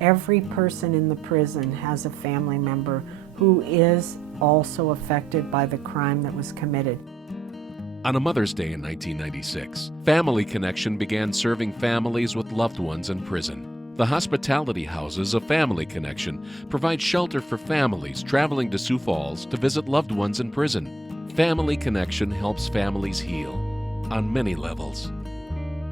Every person in the prison has a family member who is also affected by the crime that was committed. On a Mother's Day in 1996, Family Connection began serving families with loved ones in prison. The hospitality houses of Family Connection provide shelter for families traveling to Sioux Falls to visit loved ones in prison. Family Connection helps families heal on many levels.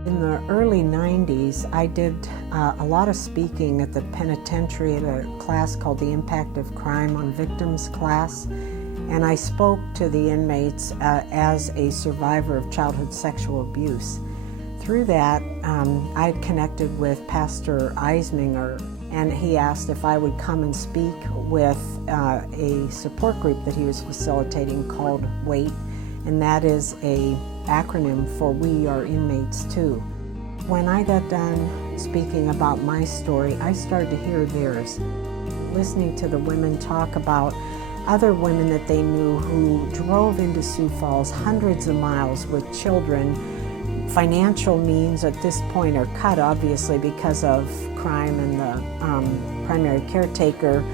In the early 90s, I did a lot of speaking at the penitentiary at a class called the Impact of Crime on Victims class, and I spoke to the inmates as a survivor of childhood sexual abuse. Through that, I had connected with Pastor Eisminger, and he asked if I would come and speak with a support group that he was facilitating called WAIT, and that is an acronym for We Are Inmates Too. When I got done speaking about my story, I started to hear theirs. Listening to the women talk about other women that they knew who drove into Sioux Falls hundreds of miles with children. Financial means at this point are cut, obviously, because of crime and the primary caretaker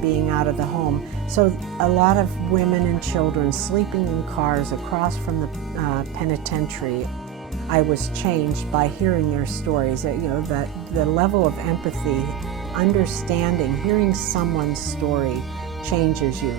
being out of the home. So a lot of women and children sleeping in cars across from the penitentiary. I was changed by hearing their stories. That the level of empathy, understanding, hearing someone's story changes you.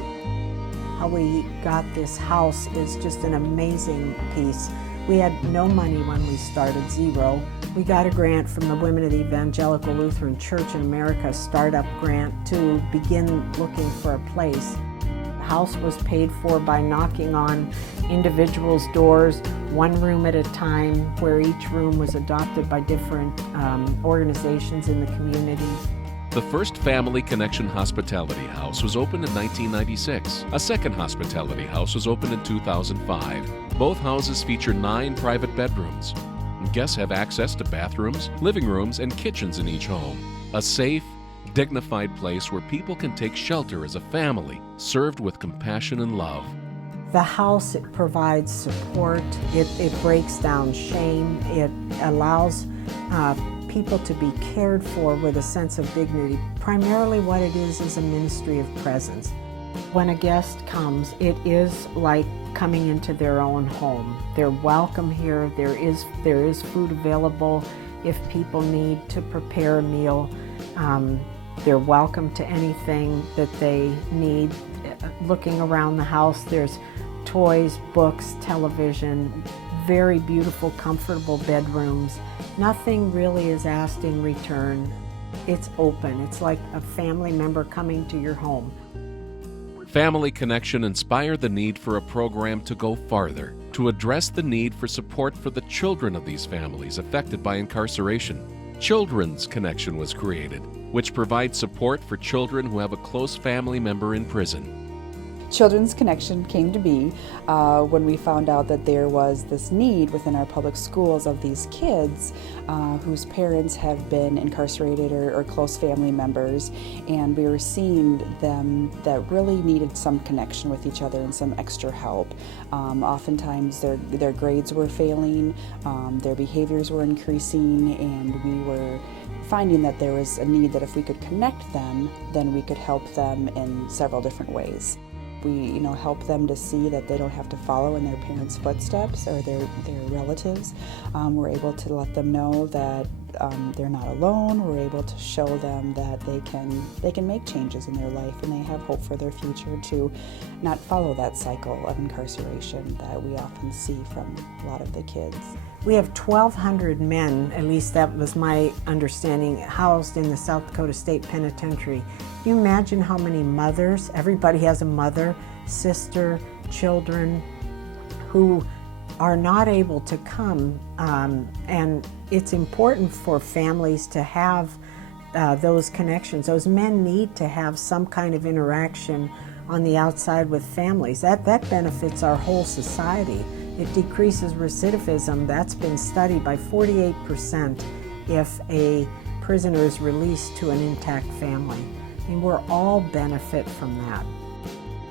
How we got this house is just an amazing piece. We had no money when we started, zero. We got a grant from the Women of the Evangelical Lutheran Church in America, startup grant, to begin looking for a place. The house was paid for by knocking on individuals' doors, one room at a time, where each room was adopted by different organizations in the community. The first Family Connection Hospitality House was opened in 1996. A second hospitality house was opened in 2005. Both houses feature 9 private bedrooms. Guests have access to bathrooms, living rooms, and kitchens in each home. A safe, dignified place where people can take shelter as a family, served with compassion and love. The house, it provides support, it breaks down shame, it allows people to be cared for with a sense of dignity. Primarily what it is a ministry of presence. When a guest comes, it is like coming into their own home. They're welcome here. There is food available if people need to prepare a meal. They're welcome to anything that they need. Looking around the house, there's toys, books, television, very beautiful, comfortable bedrooms. Nothing really is asked in return. It's open. It's like a family member coming to your home. Family Connection inspired the need for a program to go farther, to address the need for support for the children of these families affected by incarceration. Children's Connection was created, which provides support for children who have a close family member in prison. Children's Connection came to be when we found out that there was this need within our public schools of these kids whose parents have been incarcerated or close family members, and we were seeing them that really needed some connection with each other and some extra help. Oftentimes their grades were failing, their behaviors were increasing, and we were finding that there was a need that if we could connect them, then we could help them in several different ways. We help them to see that they don't have to follow in their parents' footsteps or their relatives. We're able to let them know that they're not alone. We're able to show them that they can make changes in their life, and they have hope for their future to not follow that cycle of incarceration that we often see from a lot of the kids. We have 1,200 men, at least that was my understanding, housed in the South Dakota State Penitentiary. Can you imagine how many mothers, everybody has a mother, sister, children, who are not able to come, and it's important for families to have those connections. Those men need to have some kind of interaction on the outside with families. That benefits our whole society. It decreases recidivism. That's been studied by 48% if a prisoner is released to an intact family. I mean, we're all benefit from that.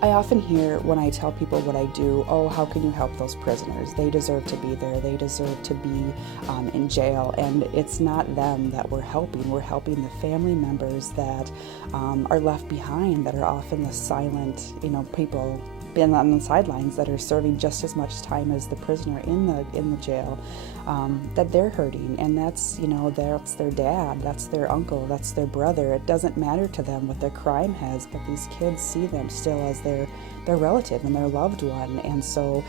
I often hear when I tell people what I do, oh, how can you help those prisoners? They deserve to be there. They deserve to be in jail. And it's not them that we're helping. We're helping the family members that are left behind, that are often the silent, people been on the sidelines that are serving just as much time as the prisoner in the jail, that they're hurting, and that's their dad, that's their uncle, that's their brother. It doesn't matter to them what their crime has, but these kids see them still as their relative and their loved one, and so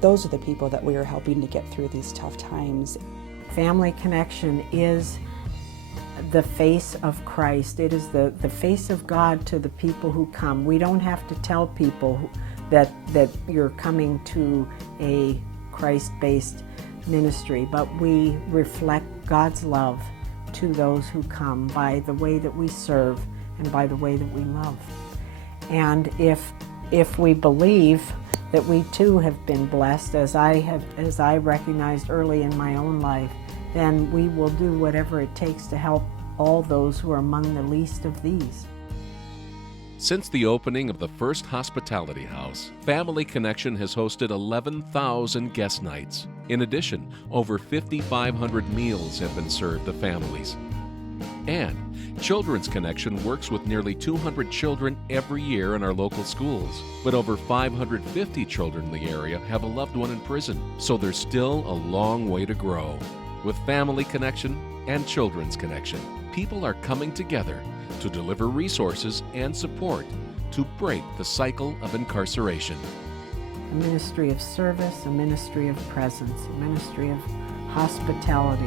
those are the people that we are helping to get through these tough times. Family Connection is the face of Christ. It is the face of God to the people who come. We don't have to tell people that you're coming to a Christ-based ministry, but we reflect God's love to those who come by the way that we serve and by the way that we love. And if we believe that we too have been blessed, as I recognized early in my own life, then we will do whatever it takes to help all those who are among the least of these. Since the opening of the first hospitality house, Family Connection has hosted 11,000 guest nights. In addition, over 5,500 meals have been served to families. And Children's Connection works with nearly 200 children every year in our local schools. But over 550 children in the area have a loved one in prison, so there's still a long way to grow. With Family Connection and Children's Connection, people are coming together to deliver resources and support to break the cycle of incarceration. A ministry of service, a ministry of presence, a ministry of hospitality.